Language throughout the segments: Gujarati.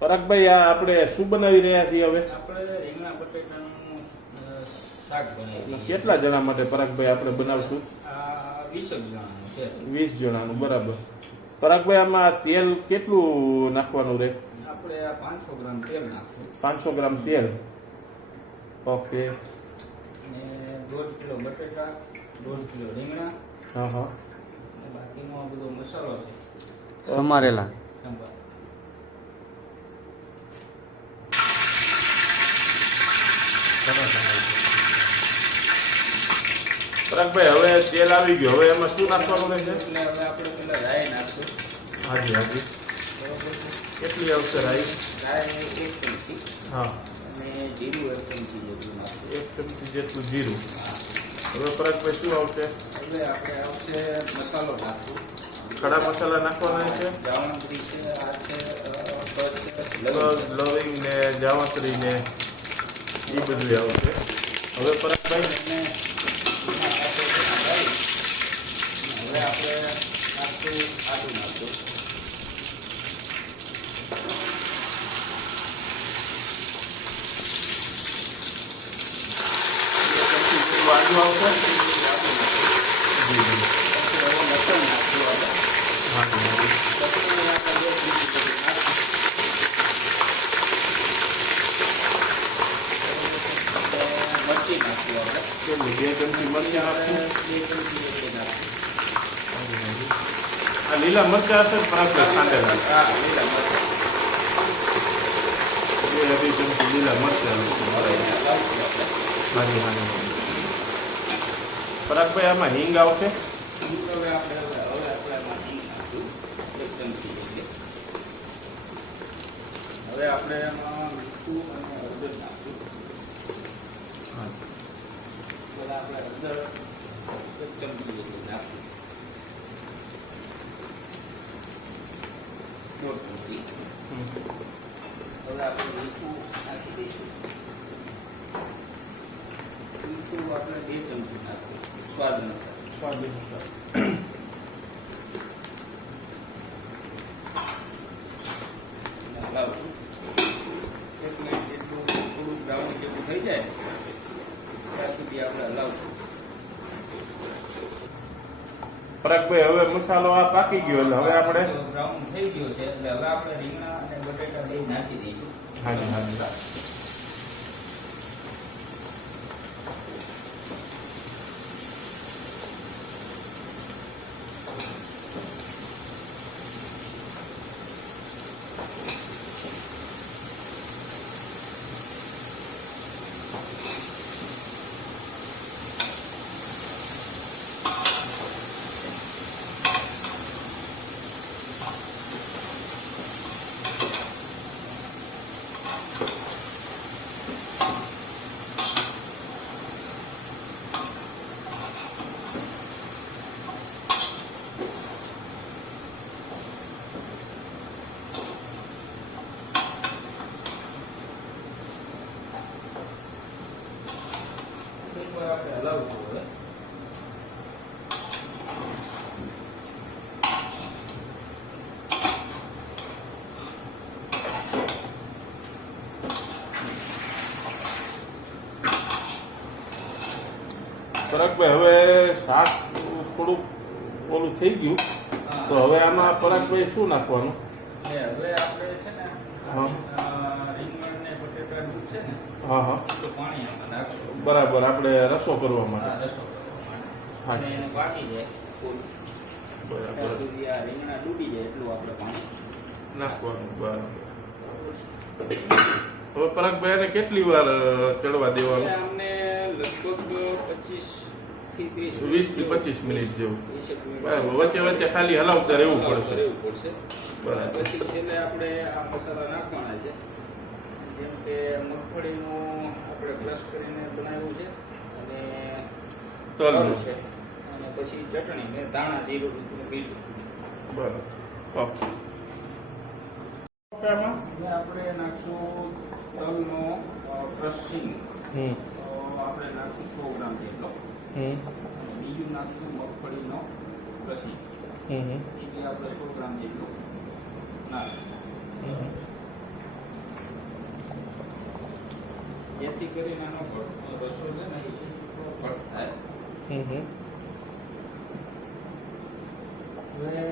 પરાગભાઈ, આ આપણે શું બનાવી રહ્યા છીએ હવે? આપણે રીંગણા બટેટાનું શાક બનાવીએ. કેટલા જણા માટે પરાગભાઈ આપણે બનાવશું? આ 20 જણાનું છે. 20 જણાનું, બરાબર. પરાગભાઈ, આમાં તેલ કેટલું નાખવાનું રહે? આપણે આ 500 ગ્રામ તેલ નાખવું. 500 ગ્રામ તેલ. ઓકે. અને 1.5 કિલો બટેટા, 1.5 કિલો રીંગણા. હા હા. અને બાકીનો આ બધો મસાલો છે સમારેલા. સંભાર. પરાગભાઈ, હવે તેલ આવી ગયું, હવે એમાં શું નાખવાનું રહેશે? એટલે હવે આપણે પેલા રાઈ નાખશું. હાજી હાજી. બરોબર છે. કેટલી આવશે રાઈ? રાઈ 1 ચમચી હા, અને જીરું 1 ચમચી જેટલું નાખશું. 1 ચમચી જેટલું જીરું. હા. હવે પરાગભાઈ શું આવશે? હવે આપણે આવશે મસાલો નાખશું. ખડા મસાલા નાખવાના છે? જાવંત્રી છે, આ છે, તજ છે, લવિંગ ને જાવંત્રી ને એ બધું આવશે. હવે પરાગભાઈ, હવે આપણે નાખશું આદુ નાખશું. આદુ આવશે? જી જી. પછી હવે લસણ નાખશું આપણે. હાજી હાજી. લસણની આપણે 2 ચમચી જેટલું નાખશું. મરચી નાખશું આપણે. કેટલી? 2 ચમચી મરચાં નાખશું. 2 ચમચી જેટલી નાખશું. હાજી હાજી. આ લીલા મરચાં હશે ને પરાગભાઈ ખાંડેલા? હા, લીલા મરચાં. 2 અઢી ચમચી લીલા મરચાં. હવે એને હલાવશું આપણે. હાજી હાજી. પરાગભાઈ, આમાં હિંગ આવશે? હવે આપણે એમાં હિંગ નાખશું 1 ચમચી જેટલી. હવે આપણે એમાં મીઠું અને હળદર નાખશું. પહેલા આપણે હળદર 1 ચમચી જેટલી નાખશું. 1 ચમચી. હવે આપણે મીઠું નાખી દઈશું. મીઠું આપણે 2 ચમચી નાખવું સ્વાદ અનુસાર. સ્વાદ અનુસાર. હલાવશું. 1 મિનિટ જેટલું થોડું બ્રાઉન જેવું થઈ જાય ત્યાં સુધી આપણે હલાવશું. પરાગભાઈ, હવે મસાલો આ પાકી ગયો એટલે હવે આપણે બ્રાઉન થઈ ગયો છે એટલે હવે આપણે રીંગણા અને બટેટા બે નાખી દઈશું. હાજી હાજી. એકવાર આપણે હલાવશું હવે. પરાગભાઈ, હવે શાક થોડુંક ઓલું થઈ ગયું તો હવે આમાં પરાગભાઈ શું નાખવાનું? હવે આપણે છે ને હા. રીંગણ ને બટેટાનું છે ને હા હા, તો પાણી આમાં નાખશું. બરાબર. આપણે રસો કરવા માટે. આ રસો કરવા માટે. હા. અને એને પાકી જાય ફૂલ. બરાબર. ત્યાં સુધી આ રીંગણા ડૂબી જાય એટલું આપણે પાણી નાખવાનું. બરાબર. હવે પરાગભાઈ, એને કેટલી વાર ચડવા દેવાનું? અમને લગભગ 25 થી 30 20 થી 25 મિનિટ જેવું. 20 મિનિટ બરાબર. વચ્ચે વચ્ચે ખાલી હલાવતા રહેવું પડશે. રહેવું પડશે. બરાબર. પછી છેલ્લે આપણે આ મસાલા નાખવાના છે. જેમ કે મગફળીનું આપણે ક્રશ કરીને બનાવ્યું છે અને તલનું છે અને પછી ચટણી ને ધાણા જીરું બીજું. બરાબર. ઓકે. આમાં? હવે આપણે નાખશું તલનો ક્રશિંગ. હમ તો આપણે નાખશું 100 ગ્રામ જેટલો. હમ અને બીજું નાખશું મગફળીનો ક્રશિંગ. હમ એ આપણે 100 ગ્રામ જેટલું નાખશું. કરીને આનો રસો છે ને એ થોડો ઘટ થાય. હમ. હવે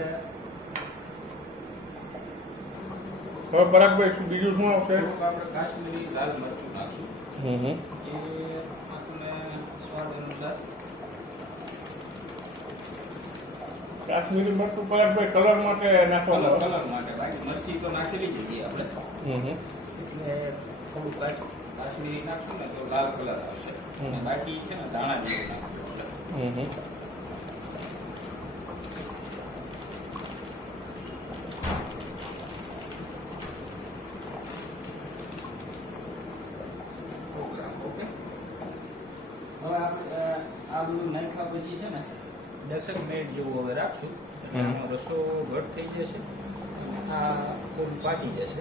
હવે પરાગભાઈ શું બીજું શું આવશે? થોડુંક આપણે કાશ્મીરી લાલ મરચું નાખશું. હમ. એ આપણને સ્વાદ અનુસાર. કાશ્મીરી મરચું પરાગભાઈ કલર માટે નાખવાનું આવે? કલર માટે બાકી મરચી તો નાખેલી જ હતી આપણે. હમ. એટલે થોડું કાશ્મીરી નાખશું ને તો લાલ કલર આવશે. અને બાકી છે ને ધાણા જેવું નાખશું આપણે. હમ. ઓકે. હવે આપણે આ બધું નાખ્યા પછી છે ને 10 મિનિટ જેવું હવે રાખશું. એટલે આનો રસો ઘટ થઈ જશે અને આ થોડું પાકી જશે.